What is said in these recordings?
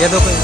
ये दो कोई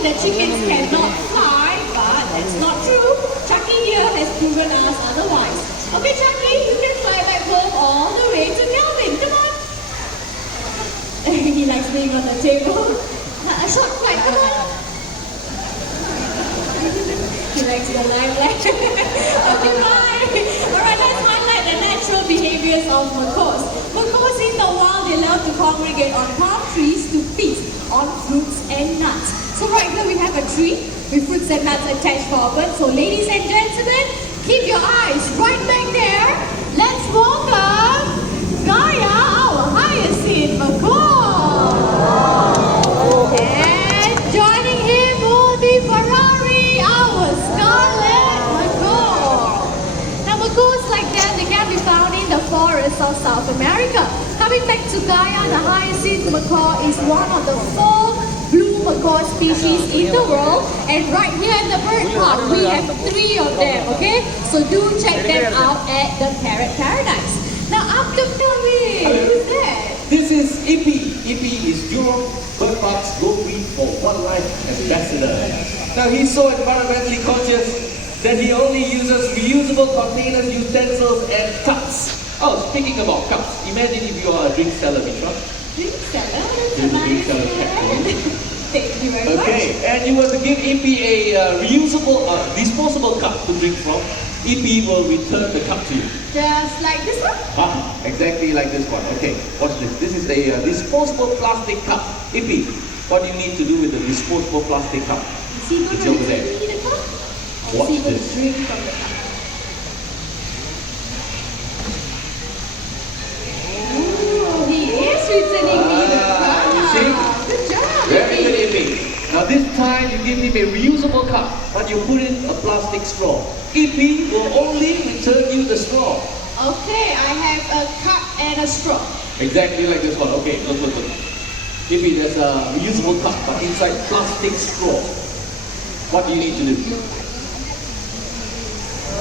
that chickens cannot fly, but that's not true. Chucky here has proven us otherwise. Okay, Chucky, you can fly back home all the way to Kelvin. Come on. He likes being on the table. A short flight, come on. He likes the limelight. Okay, bye. Alright, let's highlight the natural behaviors of macaws. Macaws in the wild, they love to congregate on palm trees to feast on fruits and nuts. So right here we have a tree with fruits and nuts attached for our bird. So ladies and gentlemen, keep your eyes right back there. Let's welcome Gaia, our hyacinth macaw. And joining him will be Ferrari, our scarlet macaw. Now macaws like that, they can be found in the forests of South America. Coming back to Gaia, the hyacinth macaw is one of the 4 blue macaw species in the world, and right here in the bird park we have 3 of them, okay? So do check them out at the Parrot Paradise. Now after Kelvin, who's that? This is Ippy. Ippy is Jurong Bird Park's Go Green for Wildlife Ambassador. Now he's so environmentally conscious that he only uses reusable containers, utensils and cups. Oh, speaking about cups, imagine if you are a drink seller, Mitra. Drink seller? Drink seller. Thank you very much. Okay, and you were to give Ippy a reusable, disposable cup to drink from. Ippy will return the cup to you. Just like this one? Exactly like this one. Okay, watch this. This is a disposable plastic cup. Ippy, what do you need to do with the disposable plastic cup? Is he going to over there. drink the cup? Or Watch is he going to this. drink from the cup? Ooh, he is returning me the cup. You see? Good job. Very Ippy. good, Ippy. Now this time you give him a reusable cup, but you put in a plastic straw. Ippy will only return you the straw. Okay, I have a cup and a straw. Exactly like this one. Okay, look. Ippy, there's a reusable cup, but inside plastic straw. What do you need to do?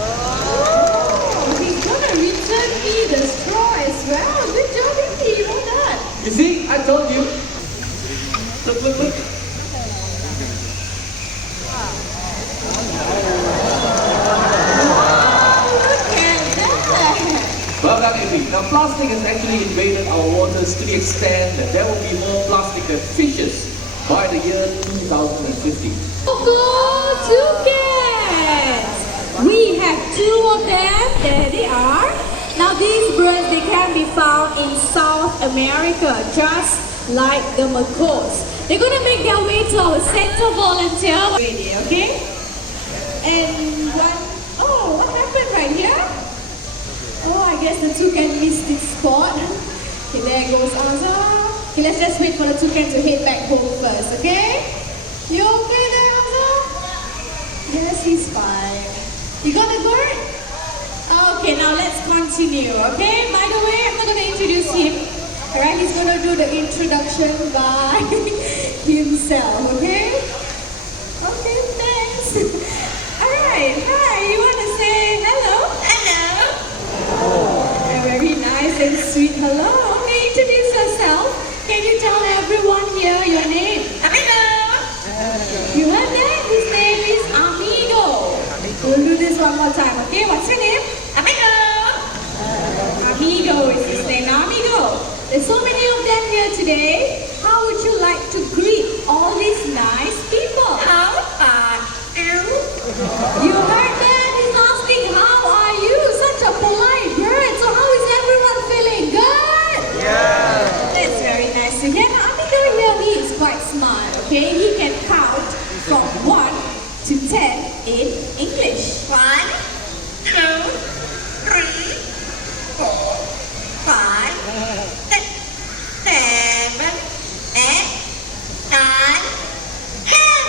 Oh, he's gonna return me the straw as well. Good job, Ippy. Well done. You see, I told you. Look. Well done, Ippy. Now, plastic has actually invaded our waters to the extent that there will be more plastic than fishes by the year 2050. Go toucans! We have 2 of them. There they are. Now, these birds, they can be found in South America, just like the macaws. They're going to make their way to our center volunteer. Okay? And what happened right here? Oh, I guess the toucan missed its spot. Okay, there goes Azza. Okay, let's just wait for the toucan to head back home first, okay? You okay there, Azza? Yes, he's fine. You got the bird? Okay, now let's continue, okay? By the way, I'm not going to introduce him. Alright, he's going to do the introduction by himself, okay? Okay, thanks. Alright, hi, you want to say hello? A very nice and sweet hello. Okay, introduce yourself. Can you tell everyone here your name? Amigo. You heard that? His name is Amigo. We'll do this one more time, okay? What's your name? Amigo. Amigo is his name. Now, Amigo, there's so many of them here today. How would you like to greet all these nice people? How about You heard that? He's asking, how are you? Such a polite bird. So how is everyone feeling? Good? Yeah. That's very nice to hear. Now, Amigo here, he is quite smart, okay? He can count from 1 to 10 in English. 1, 2, 3, 4, 5, 6, 7, 8, 9, 10.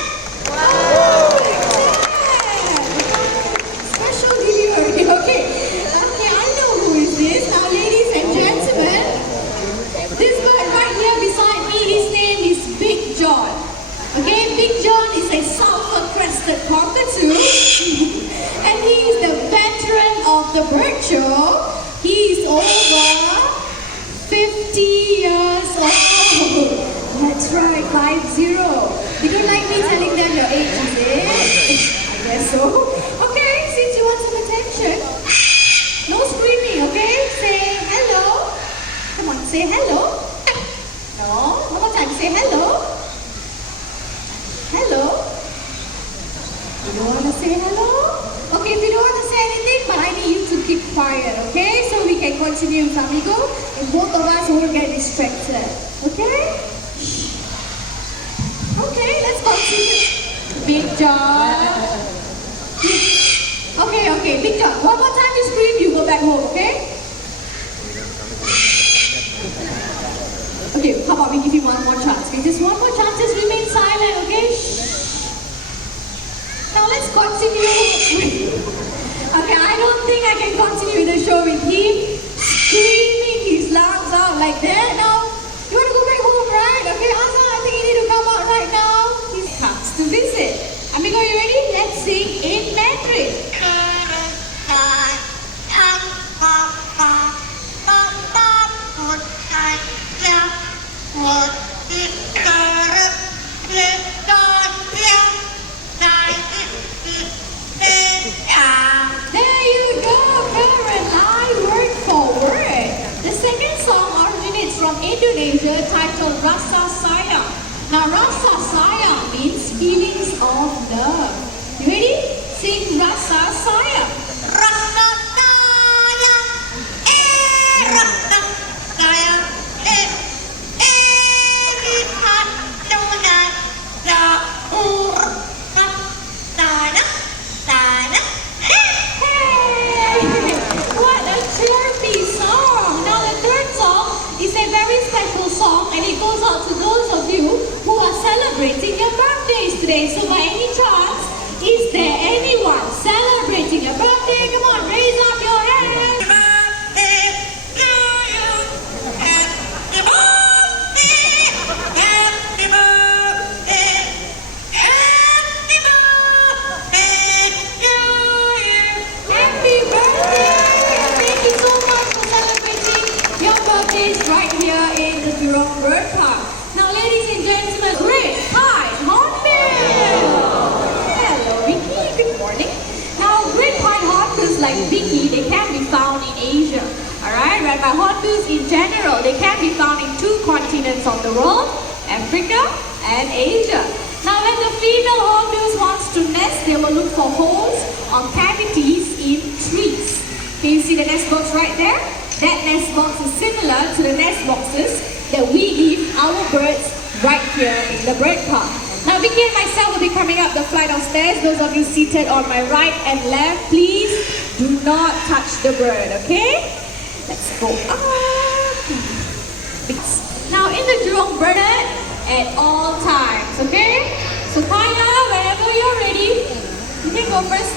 Special delivery, okay. Okay, I know who is this. Now, ladies and gentlemen, this bird right here beside me, his name is Big John. Okay, Big John is a sulfur-crested cockatoo, and he is the veteran of the bird show. He is over 50 years old. That's right, 50. You don't like me telling them your age, is it? I guess so. Okay, since you want some attention, no screaming, okay? Say hello. Come on, say hello. No, one more time, say hello. Hello. You don't want to say hello? Okay, if you don't want to say anything, but I need you to keep quiet, okay? So we can continue with Amigo, and both of us won't get distracted, okay? Okay, let's continue. Big John. Okay, Big John. One more time you scream, you go back home, okay? Okay, how about we give you one more chance? Okay, just one more chance, just remain silent, okay? Now let's continue. Okay, I don't think I can continue the show with him screaming his lungs out like that. Now, you want to go back home, right? Okay, Asa, I think you need to come out right now. He comes to visit. Amigo, you ready? Let's sing in Mandarin. There you go, Karen. I word for word. The second song originates from Indonesia, titled Rasa Sayang. Now, Rasa Sayang means feelings of love. You ready? Sing Rasa Sayang. Rasa sayang, rasa sayang, lihat dunia jauh, sayang, sayang. Hey! What a chirpy song! Now the third song is a very special song, and it goes out to those of you who are celebrating your birthdays today. So by any chance, is there anyone celebrating your birthday? Come on, raise up your hand! Happy birthday! Thank you so much for celebrating your birthdays right here in the Jurong Bird Park. Now, ladies and gentlemen, Red Pie Hornbill! Hello, Vicky. Good morning. Now, red pie hornbills like Vicky, they can be found in Asia. Alright, red pie hornbills in general, they can be found in 2 continents of the world, Africa and Asia. Now, when the female hornbills wants to nest, they will look for holes or cavities in trees. Can you see the nest box right there? That nest box is similar to the nest boxes that we give our birds right here in the bird park. Now, Vicky and myself will be coming up the flight of stairs. Those of you seated on my right and left, please do not touch the bird, okay? Let's go up. Now, in the Jurong bird at all times, okay? So, Kaya, whenever you're ready, you can go first.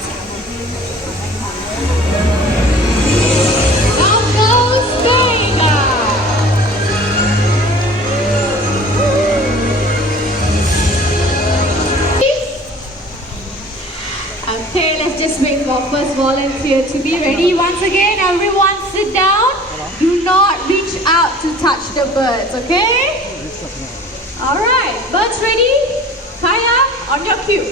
Down goes Kaya. Okay, let's just wait for our first volunteer to be ready. Once again, everyone sit down. Do not reach out to touch the birds, okay? Alright, birds ready? Kaya, on your cue.